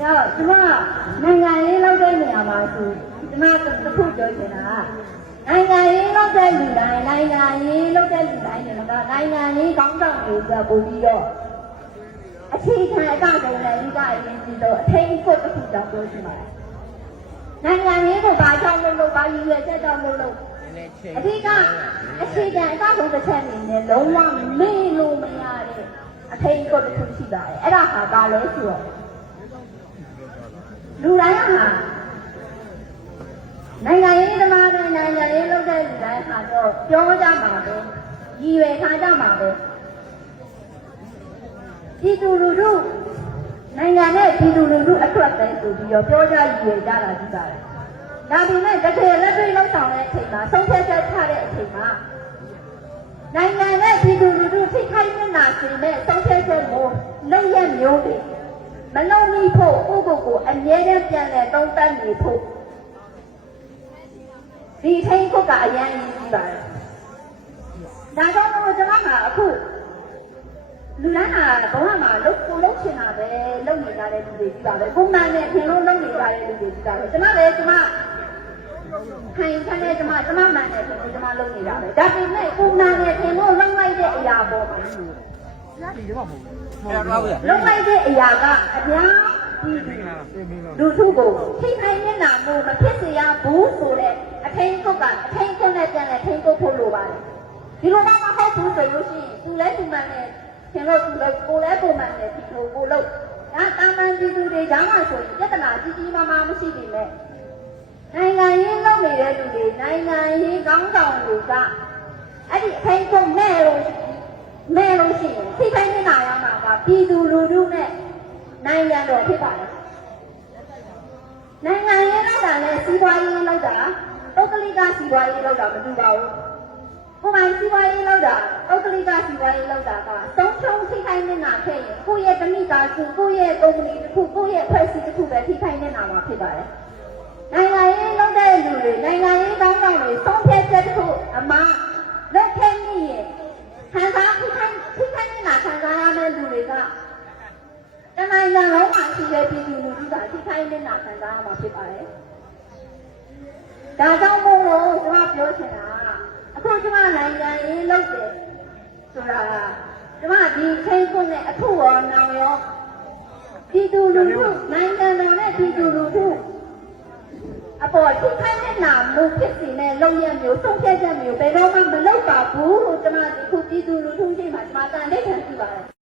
呀，什么？人家人老在那嘛是，什么都不交钱啦。人家人老在里来，人家人老在里来的那个，人家人刚刚有个不必要。其他干什么？人家人知道，听说都不讲过什么。人家人都把账目录，把音乐在账目录。其他干什么钱呢？龙王没路没呀的，听说都出去了，哎，那还搞来说。လူတိုင်းဟာနိုင်ငံရေးသမားတွေနိုင်ငံရေးလုပ်တဲ့လူတိုင်းဟာတော့ပြောကြမှာပဲရည်ရွယ်ထားကြမှာပဲပြည်သူလူထုနိုင်ငံနဲ့ပြည်သူလူထုအတွက်ပဲဆိုပြီးတော့ပြောကြရည်ရွယ်ကြတာကြည့်ပါလေဒါပေမဲ့တကယ်လက်တွေ့လုပ်ဆောင်တဲ့အချိန်မှာဆုံးဖြတ်ချက်ချတဲ့အချိန်မှာနိုင်ငံနဲ့ပြည်သူလူထုထိခိုက်နေတာဆိုတဲ့ဆုံးဖြတ်ချက်ကိုလုပ်ရမျိုးတွေမလုံးမိဖို့ကိုယ့်ကိုယ်အမြဲတမ်းပြန်လဲသုံးသပ်နေဖို့ဒီထိန်ခုတ်ကအရင်ကြီးပါတယ်။ဒါကြောင့်မို့ကျွန်မကအခုလူတိုင်းဟာဘဝမှာလုပ်ချင်တာပဲလုပ်နေကြတဲ့လူတွေကြီးပါပဲ။ပုံမှန်နဲ့အပြင်လုံးလုပ်နေကြတဲ့လူတွေကြီးပါပဲ။ကျွန်မလည်းခိုင်ခန့်နဲ့ကျွန်မမှန်တယ်ဆိုတော့ကျွန်မလုပ်နေတာပဲ။ဒါပေမဲ့ပုံမှန်နဲ့အပြင်လုံးလုပ်လိုက်တဲ့အရာပေါ်မှာလုံးလိုက်တဲ့အရာကအများလူထုကိုထိခိုက်နေတာမျိုးမဖြစ်စေရဘူးဆိုတဲ့အထင်ကုတ်ကအထင်ကုတ်နဲ့ပြန်လဲထိန်ကုတ်ဖို့လိုပါတယ်ဒီလိုတော့မဟုတ်ဘူးဆိုလို့ရှိရင်သူလဲသူမှန်တယ်ခင်ဗျသူလဲကိုလဲကိုမှန်တယ်ဒီလိုကိုလို့ဒါတာမန်ပြည်သူတွေကြောင့်ဆိုရင်ပြဿနာကြီးကြီးမားမားမရှိနေနဲ့နိုင်ငံရေးလုပ်နေတဲ့လူတွေနိုင်ငံရေးကောင်းဆောင်တွေကအဲ့ဒီအထင်ကုတ်မဲ့လို့ရှိရင်ထိခိုက်နေတာရမှာကပြည်သူလူထုနဲ့နိုင်ငံတော်ဖြစ်ပါလားနိုင်ငံရေးလောက်တာနဲ့စီးပွားရေးလောက်တာပုဂ္ဂလိကစီးပွားရေးလောက်တာမတူပါဘူးကိုယ်ပိုင်စီးပွားရေးလောက်တာပုဂ္ဂလိကစီးပွားရေးလောက်တာကသုံးချုံထိခိုက်နေတာဖြစ်ရင်ကိုယ့်ရဲ့တမိသားစုကိုယ့်ရဲ့ကုမ္ပဏီတစ်ခုကိုယ့်ရဲ့အဖွဲ့အစည်းတစ်ခုပဲထိခိုက်နေတာမှာဖြစ်ပါတယ်နိုင်ငံရေးလောက်တဲ့လူတွေနိုင်ငံရေးတောင်းတောင်းတွေသုံးဖြတ်ချက်တစ်ခုအမှားလက်ထက်မိရင်ခံစားထိခိုက်နေတာခံစားရတဲ့လူတွေကတနိုင်ငံလုံးမှာရှိတဲ့ပြည်သူလူထုကထိခိုက်နေတာခံစားရမှာဖြစ်ပါတယ်။ဒါကြောင့်မို့လို့ကျွန်မပြောချင်တာအခုကျွန်မနိုင်ငံရေးလုပ်တယ်ဆိုတာကကျွန်မဒီချိန်ခွန်းနဲ့အခုရောနောင်ရောပြည်သူလူထုနိုင်ငံတော်နဲ့ပြည်သူလူထုအပေါ်ထိခိုက်နေတာမျိုးဖြစ်စီနဲ့လုပ်ရမျိုးဆုံးဖြတ်ချက်မျိုးဘယ်တော့မှမလုပ်ပါဘူးလို့ကျွန်မဒီခုပြည်သူလူထုရှိမှကျွန်မတန်လေးခံကြည့်ပါတယ်